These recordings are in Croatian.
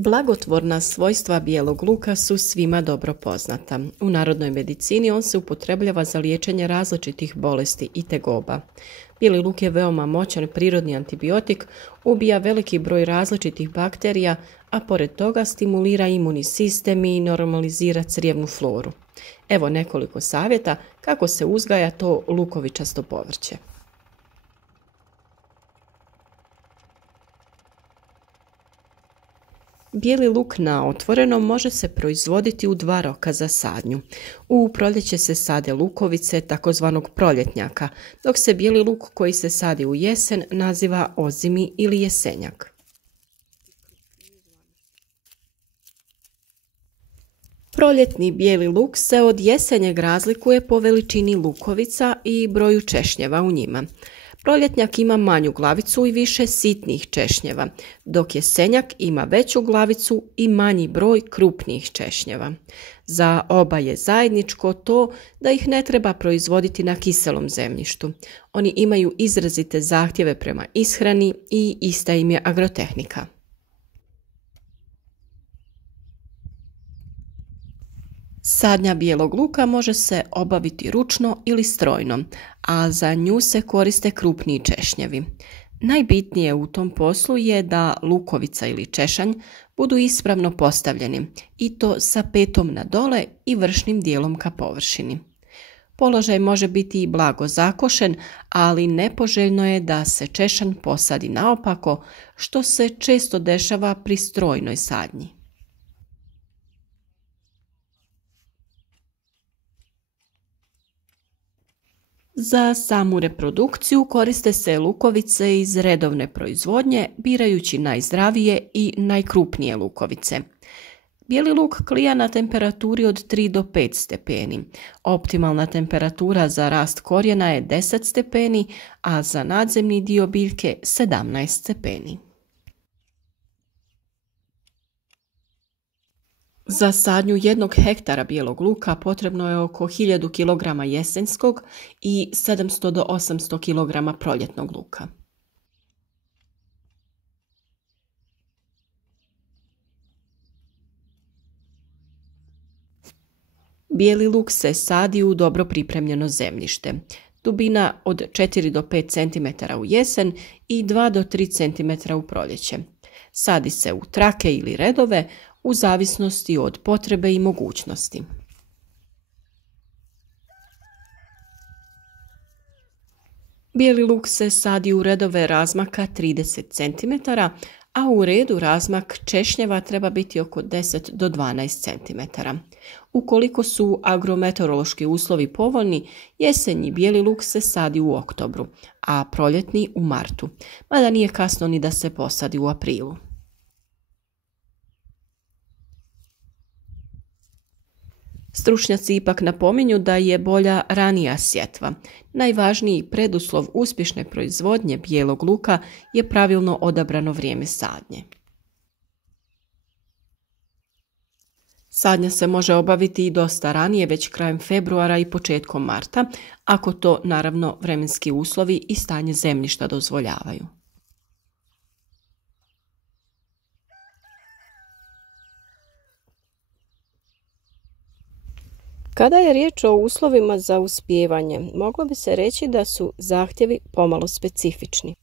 Blagotvorna svojstva bijelog luka su svima dobro poznata. U narodnoj medicini on se upotrebljava za liječenje različitih bolesti i tegoba. Bijeli luk je veoma moćan prirodni antibiotik, ubija veliki broj različitih bakterija, a pored toga stimulira imunni sistem i normalizira crijevnu floru. Evo nekoliko savjeta kako se uzgaja to lukovičasto povrće. Bijeli luk na otvorenom može se proizvoditi u 2 roka za sadnju. U proljeće se sade lukovice takozvanog proljetnjaka, dok se bijeli luk koji se sadi u jesen naziva ozimi ili jesenjak. Proljetni bijeli luk se od jesenjeg razlikuje po veličini lukovica i broju češnjeva u njima. Proljetnjak ima manju glavicu i više sitnih češnjeva, dok jesenjak ima veću glavicu i manji broj krupnijih češnjeva. Za oba je zajedničko to da ih ne treba proizvoditi na kiselom zemljištu. Oni imaju izrazite zahtjeve prema ishrani i ista im je agrotehnika. Sadnja bijelog luka može se obaviti ručno ili strojno, a za nju se koriste krupniji češnjevi. Najbitnije u tom poslu je da lukovica ili češanj budu ispravno postavljeni, i to sa petom na dole i vršnim dijelom ka površini. Položaj može biti i blago zakošen, ali nepoželjno je da se češanj posadi naopako, što se često dešava pri strojnoj sadnji. Za samu reprodukciju koriste se lukovice iz redovne proizvodnje, birajući najzdravije i najkrupnije lukovice. Bijeli luk klija na temperaturi od 3 do 5 stepeni. Optimalna temperatura za rast korijena je 10 stepeni, a za nadzemni dio biljke 17 stepeni. Za sadnju 1 hektara bijelog luka potrebno je oko 1000 kg jesenskog i 700 do 800 kg proljetnog luka. Bijeli luk se sadi u dobro pripremljeno zemljište. Dubina od 4 do 5 cm u jesen i 2 do 3 cm u proljeće. Sadi se u trake ili redove, u zavisnosti od potrebe i mogućnosti. Bijeli luk se sadi u redove razmaka 30 cm, a u redu razmak češnjeva treba biti oko 10 do 12 cm. Ukoliko su agrometeorološki uslovi povoljni, jesenji bijeli luk se sadi u oktobru, a proljetni u martu, mada nije kasno ni da se posadi u aprilu. Stručnjaci ipak napominju da je bolja ranija sjetva. Najvažniji preduslov uspješne proizvodnje bijelog luka je pravilno odabrano vrijeme sadnje. Sadnja se može obaviti i dosta ranije, već krajem februara i početkom marta, ako to naravno vremenski uslovi i stanje zemljišta dozvoljavaju. Kada je riječ o uslovima za uspijevanje, moglo bi se reći da su zahtjevi pomalo specifični.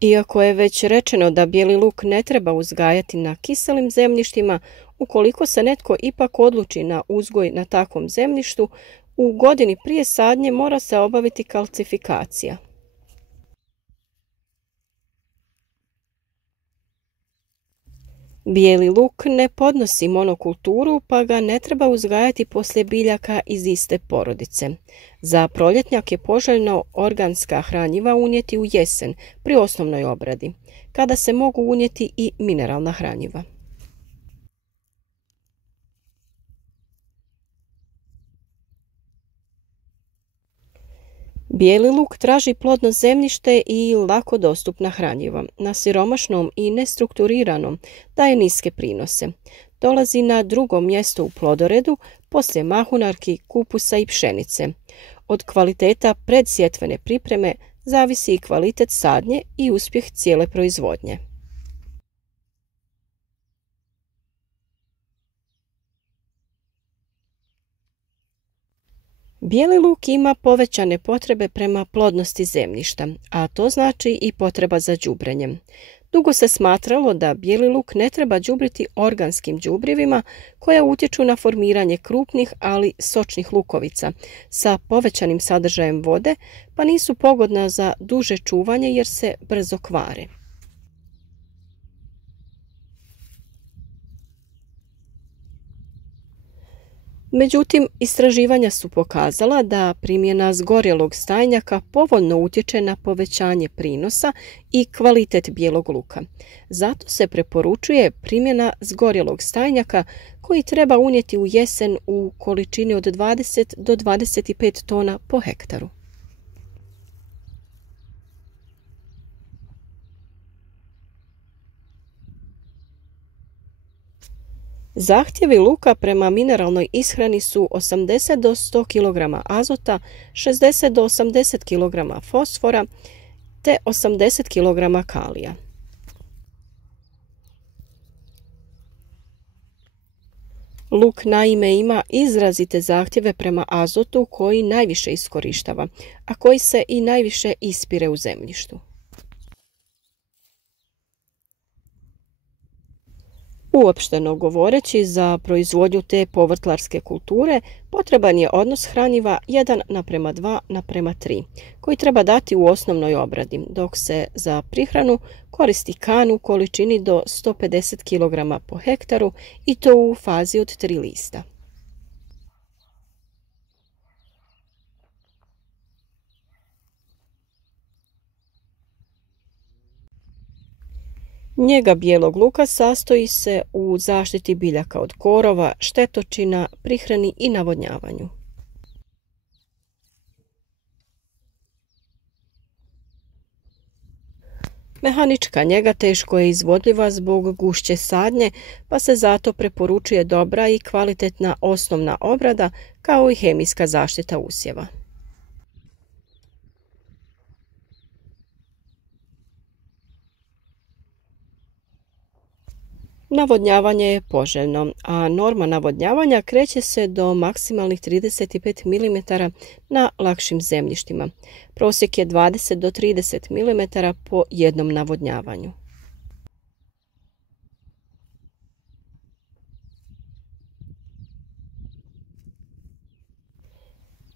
Iako je već rečeno da bijeli luk ne treba uzgajati na kiselim zemljištima, ukoliko se netko ipak odluči na uzgoj na takvom zemljištu, u godini prije sadnje mora se obaviti kalcifikacija. Bijeli luk ne podnosi monokulturu, pa ga ne treba uzgajati poslije biljaka iz iste porodice. Za proljetnjak je poželjno organska hranjiva unijeti u jesen pri osnovnoj obradi, kada se mogu unijeti i mineralna hranjiva. Bijeli luk traži plodno zemljište i lako dostupna hranjiva. Na siromašnom i nestrukturiranom daje niske prinose. Dolazi na 2. mjesto u plodoredu poslije mahunarki, kupusa i pšenice. Od kvaliteta predsjetvene pripreme zavisi i kvalitet sadnje i uspjeh cijele proizvodnje. Bijeli luk ima povećane potrebe prema plodnosti zemljišta, a to znači i potreba za đubrenjem. Dugo se smatralo da bijeli luk ne treba đubriti organskim đubrivima koja utječu na formiranje krupnih, ali sočnih lukovica sa povećanim sadržajem vode, pa nisu pogodna za duže čuvanje jer se brzo kvare. Međutim, istraživanja su pokazala da primjena zgorjelog stajnjaka povoljno utječe na povećanje prinosa i kvalitet bijelog luka. Zato se preporučuje primjena zgorjelog stajnjaka koji treba unijeti u jesen u količini od 20 do 25 tona po hektaru. Zahtjevi luka prema mineralnoj ishrani su 80 do 100 kg azota, 60 do 80 kg fosfora te 80 kg kalija. Luk naime ima izrazite zahtjeve prema azotu koji najviše iskorištava, a koji se i najviše ispire u zemljištu. Uopšteno govoreći, za proizvodnju te povrtlarske kulture potreban je odnos hranjiva 1:2:3, koji treba dati u osnovnoj obradi, dok se za prihranu koristi kan u količini do 150 kg po hektaru i to u fazi od 3 lista. Njega bijelog luka sastoji se u zaštiti biljaka od korova, štetočina, prihrani i navodnjavanju. Mehanička njega teško je izvodljiva zbog gušće sadnje, pa se zato preporučuje dobra i kvalitetna osnovna obrada kao i hemijska zaštita usjeva. Navodnjavanje je poželjno, a norma navodnjavanja kreće se do maksimalnih 35 mm na lakšim zemljištima. Prosjek je 20 do 30 mm po jednom navodnjavanju.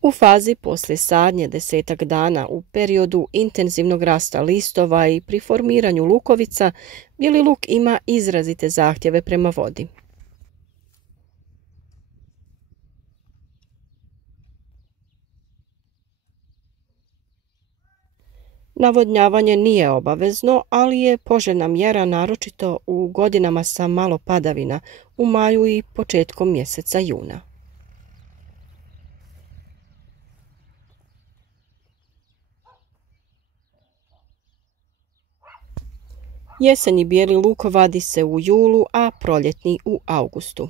U fazi poslije sadnje 10 dana u periodu intenzivnog rasta listova i pri formiranju lukovica, bijeli luk ima izrazite zahtjeve prema vodi. Navodnjavanje nije obavezno, ali je poželjna mjera naročito u godinama sa malo padavina, u maju i početkom mjeseca juna. Jesenji bijeli luk vadi se u julu, a proljetni u augustu.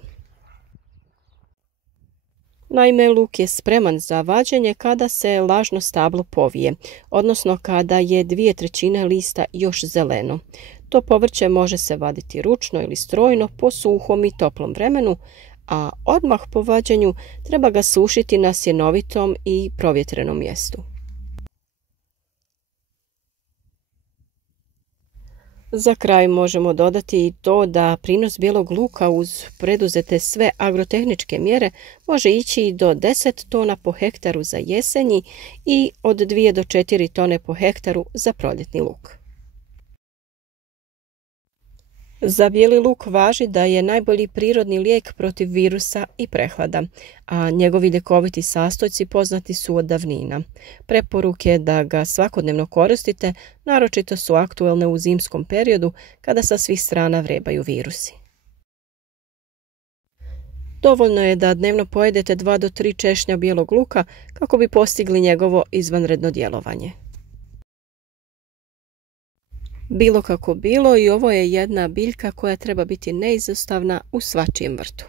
Naime, luk je spreman za vađenje kada se lažno stablo povije, odnosno kada je 2/3 lista još zeleno. To povrće može se vaditi ručno ili strojno po suhom i toplom vremenu, a odmah po vađenju treba ga sušiti na sjenovitom i provjetrenom mjestu. Za kraj možemo dodati i to da prinos bijelog luka uz preduzete sve agrotehničke mjere može ići i do 10 tona po hektaru za jesenji i od 2 do 4 tone po hektaru za proljetni luk. Za bijeli luk važi da je najbolji prirodni lijek protiv virusa i prehlada, a njegovi ljekoviti sastojci poznati su od davnina. Preporuke da ga svakodnevno koristite naročito su aktuelne u zimskom periodu kada sa svih strana vrebaju virusi. Dovoljno je da dnevno pojedete 2 do 3 češnja bijelog luka kako bi postigli njegovo izvanredno djelovanje. Bilo kako bilo, i ovo je jedna biljka koja treba biti neizostavna u svačijem vrtu.